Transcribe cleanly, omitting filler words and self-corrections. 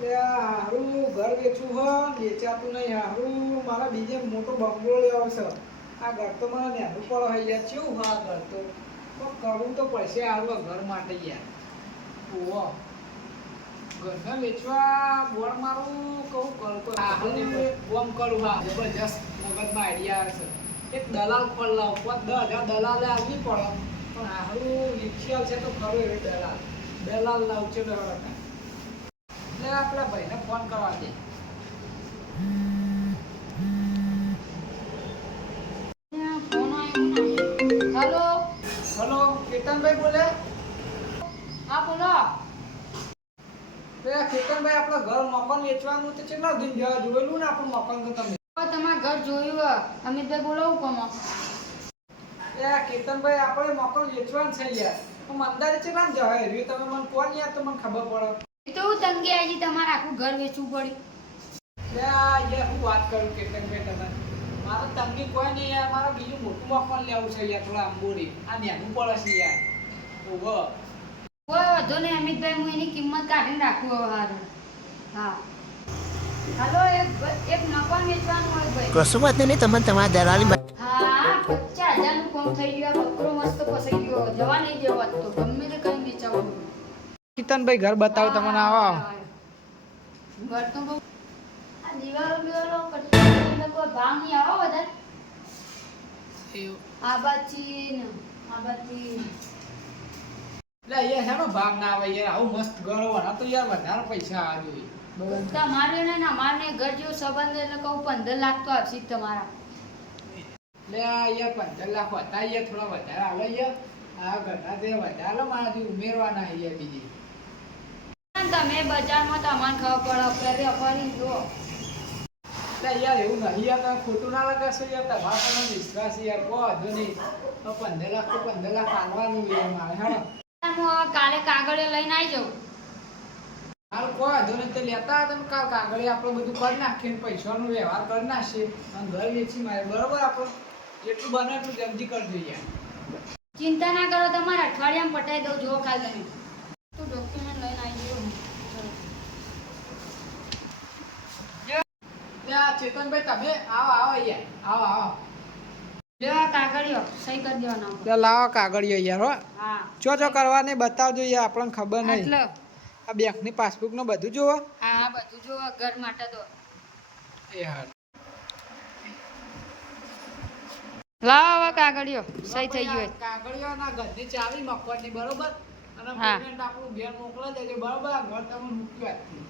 એટલે હારું ઘર વેચવું હો વેચાતું નહીં હારું મારા બીજે મોટો બંગલો લેવો છે આ ઘર તો મને નેનું પડો હોય યાર કેવું હા ઘર તો કરવું તો પડશે હારું ઘર માટે યાર ઓહો ઘરને વેચવા બોર્ડ મારું કહું કરતો બોમ કરું હા જબરજસ્ત મગજમાં આઈડિયા આવે છે એક દલાલ પર લાવ 10,000 દલાલે આવવી પડે પણ હારું રિક્ષા છે તો ખરો એવી દલાલ લાવ છે એટલે આપણા ભાઈને ફોન કરવા દે હેલો હેલો કેતનભાઈ બોલે હા બોલો કેતનભાઈ આપણા ઘર મકાન વેચવાનું તો કેટલા દિન જવા જોયેલું ને આપણું મકાન તો તમે તમારા ઘર જોયું અમિતભાઈ બોલાવું કમો કેતનભાઈ આપણે મકાન વેચવાનું છે યાર તો મંદારે કેટલા જવાય રહ્યું તમે મને કોણ યાર તો મને ખબર પડે એ તો હું તંગી આવી તમારે આખું ઘર વેચવું પડ્યું યાર હું વાત કરું કેતનભાઈ તમે મારે તંગી કોઈ નહીં યાર મારે બીજું મોટું મકાન લેવું છે યાર થોડા અંબોરી આ નેનું પડે છે યાર ઓહો કોઈ વધો નહીં અમિતભાઈ હું એની કિંમત કાઢીને રાખું હવે હારું હા હાલો એક મકાન વેચવાનું હોય ભાઈ કશું વાત નહીં તમે તમારા દલાલી હા 50,000 નું કામ થઈ ગયું બકરો મસ્ત પસાઈ ગયો જવા નહીં દેવો તો ગમે તે કઈ વેચાવું કેતનભાઈ ઘર બતાવો તમને આવો ઘર તો બહુ આ દિવાલો કોઈ ભાવ નહીં આવો બધા આ બાચી એટલે યાર હેનો ભાગ ના આવે યાર આવું મસ્ત ઘર હોવાના તો યાર વધારે પૈસા આ જોઈએ તમારે ને ના મારને ઘર જેવો સંબંધ એટલે કહું 15 લાખ તો આપશે તમારા એટલે યાર 15 લાખ હતા યાર થોડા વધારે આવે યાર આ ઘરના તે વધારે મારાથી ઉમેરવાના યાર બીજી તમે બજારમાં તમને ખબર પડે ફરી જો એટલે યાર એવું નહીં યાર તમે ખોટું ના લગાશો યાર તમારા પર વિશ્વાસ યાર કહો વાંધો નહીં 15 લાખ તો 15 લાખ આલવાનું યાર મારે હેડો હું કાલે કાગળે લઈને આવી જાઉં હાલ કોઈ વાંધો નહીં તો લેતા તમે કાગળે આપણે બધું કરી નાખીએ પૈસાનો વ્યવહાર કરી નાખીએ અને ઘર વેચી મારે બરોબર આપણે જેટલું બને એટલું જલ્દી કરી દઈએ ચિંતા ના કરો તમારે અઠવાડિયામાં પટાઈ દઉં જો કાલ તમે તું ડોક્યુમેન્ટ લઈને આવી જાઓ ચેતનભાઈ તમે આવો અહીંયા આવો કાગળિયો સહી કરી દેવાના ત્યાં લાવો કાગળિયો યાર હો હા ચો કરવાને બતાવજો યાર આપણને ખબર નહીં એટલે આ બેંકની પાસબુક નું બધું જોવો હા બધું જો ઘર માટે તો યાર લાવો કાગળિયો સહી થઈ ગયો કાગળિયો ના ઘરની ચાવી મકવાની બરોબર અને હા. પેમેન્ટ આપણું ઘેર મોકલા દેજો બરોબર આ ઘર તમે મૂક્યું